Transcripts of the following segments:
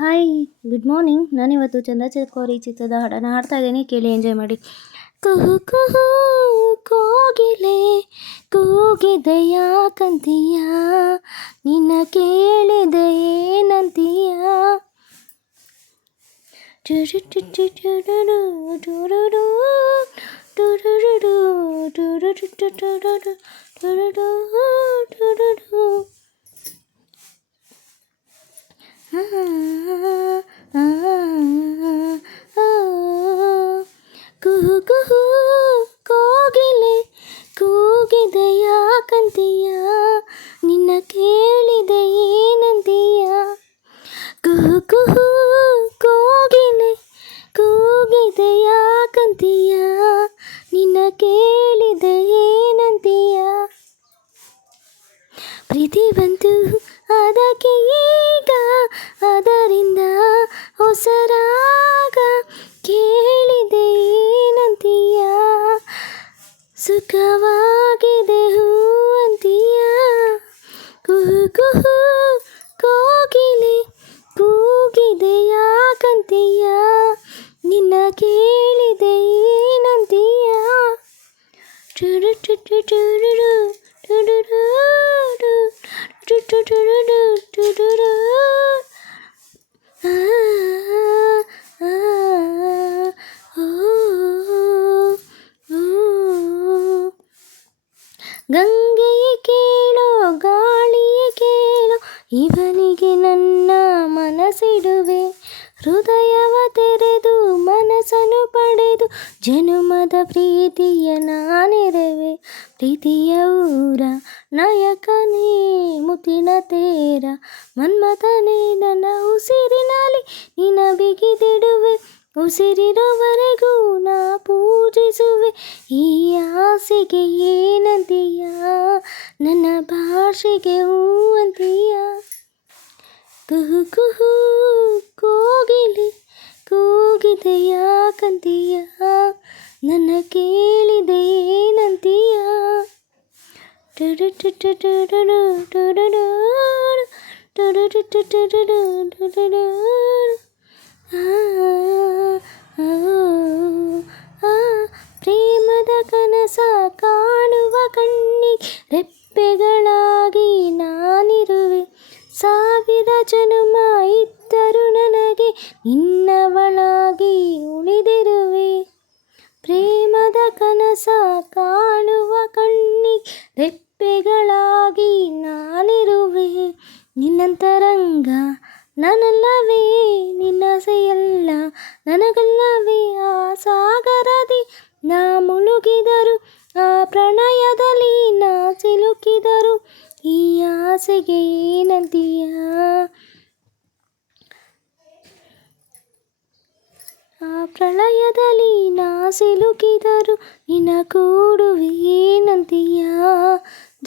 Hi, good morning. ನಾನಿವತ್ತು ಚಂದ್ರಚಕೋರಿ ಚಿತ್ರದ ಹಾಡನ್ನು ಹಾಡ್ತಾ ಇದ್ದೀನಿ, ಕೇಳಿ ಎಂಜಾಯ್ ಮಾಡಿ. ಕುಹು ಕುಹು ಕೋಗಿಲೆ ಕೂಗಿದೆಯ ಕಂತೀಯ, ನಿನ್ನ ಕೇಳಿದೆ ಏನಂತೀಯ. ಕುಹು ಕುಹು ಕೋಗಿಲೆ ಕೂಗಿದೆಯ ಕಂತೀಯ, ನಿನ್ನ ಕೇಳಿದೆ ಏನಂತೀಯ. ಕುಹು ಕುಹು ಕೋಗಿಲೆ ಕೂಗಿದೆಯ ಕಂತೀಯ, ನಿನ್ನ ಕೇಳಿದೆ ಏನಂತೀಯ. ಪ್ರೀತಿ ಬಂತು ಅದಕ್ಕೆ ಈಗ, ಅದರಿಂದ ಹೊಸರಾಗ ಕೇಳಿದೆ ಏನಂತೀಯ. ಸುಖವಾಗಿದೆ ಹೂವಂತೀಯ. ಕುಹು ಕುಹು ಕೋಗಿಲೆ ಕೂಗಿದೆಯ ಕಂತೀಯ, ನಿನ್ನ ಕೇಳಿದೆ ಏನಂತೀಯ. ಟುಡು ಟುಡು ಟುಡುಡು ಟುಡುಡು ಟುಡುಡು ಟುಡುಡು. ಗಂಗೆಯೇ ಕೇಳೋ ಗಾಳಿಯೇ ಕೇಳೋ, ಇವನಿಗೆ ನನ್ನ ಮನಸ್ಸಿಡುವೆ. ಹೃದಯವ ತೆರೆದು ಮನಸ್ಸನ್ನು ಪಡೆದು, ಜನುಮದ ಪ್ರೀತಿಯ ನಾನೆರವೆ. ಪ್ರೀತಿಯ ಊರ ನಾಯಕನೇ ಮುತ್ತಿನ ತೇರ, ಮನ್ಮಥನೇ ನನ್ನ ಉಸಿರಿನಲ್ಲಿ ನಿನ್ನ ಬಿಗಿದಿಡುವೆ. ಉಸಿರಿರುವವರೆಗೂ ನಾ ಪೂಜಿಸುವೆ. ಈ ಆಸೆಗೆ ಏನಂತೀಯ, ನನ್ನ ಭಾಷೆಗೆ ಹೂವಂತೀಯ. ಕುಹು ಕುಹು ಕೋಗಿಲೆ ಕೂಗಿದೆಯ ಕಂತೀಯ, ನನ್ನ ಕೇಳಿದೆ ಏನಂತೀಯ. ಟುಡು ಟುಡು ಟುಡುಡು ಟುಡುಡು ಟುಡುಡು ಟುಡುಡು ಟುಡುಡು. ಪ್ರೇಮದ ಕನಸ ಕಾಣುವ ಕಣ್ಣಿಗೆ ರೆಪ್ಪೆಗಳಾಗಿ ನಾನಿರುವೆ. ಸಾವಿರ ಜನುಮ ಇದ್ದರೂ ನನಗೆ ನಿನ್ನವಳಾಗಿ ಉಳಿದಿರುವೆ. ಪ್ರೇಮದ ಕನಸ ಕಾಣುವ ಕಣ್ಣಿಗೆ ರೆಪ್ಪೆಗಳಾಗಿ ನಾನಿರುವೆ. ನಿನ್ನಂತರಂಗ ನಾನಲ್ಲವೇ, ನಿನ್ನಾಸೆಯಲ್ಲ ನನಗಲ್ಲವೇ. ಆ ಸಾಗರದಿ ನಾ ಮುಳುಗಿದರು, ಆ ಪ್ರಣಯದಲ್ಲಿ ನಾ ಸಿಲುಕಿದರು. ಈ ಆಸೆಗೆ ಏನಂತೀಯ, ಆ ಪ್ರಳಯದಲ್ಲಿ ನಾ ಸಿಲುಕಿದರು. ನಿನ್ನ ಕೂಡುವೆ ಏನಂತೀಯ,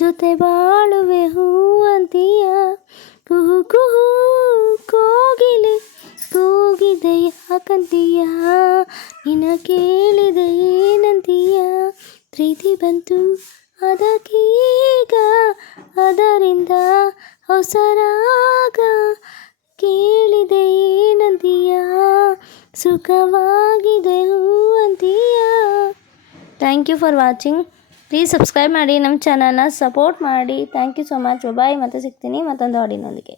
ಜೊತೆ ಬಾಳುವೆ ಹೂವಂತೀಯ. ಕುಹು ಕುಹು ಕೋಗಿಲೆ ಕೂಗಿದೆಯ ಕಂತೀಯ, ನಿನ್ನ ಕೇಳಿದೆ ಏನಂತೀಯ. ಪ್ರೀತಿ ಬಂತು ಅದಕ್ಕೀಗ, ಅದರಿಂದ ಹೊಸರಾಗ ಕೇಳಿದೆ ಏನಂತೀಯ. ಸುಖವಾಗಿದೆ ಹೂವಂತೀಯ. Thank you for watching. Please subscribe ಮಾಡಿ, ನಮ್ಮ ಚಾನಲ್ನ ಸಪೋರ್ಟ್ ಮಾಡಿ. Thank you so much. Bye. ಮತ್ತೆ ಸಿಗ್ತೀನಿ ಮತ್ತೊಂದು ಹಾಡಿನೊಂದಿಗೆ.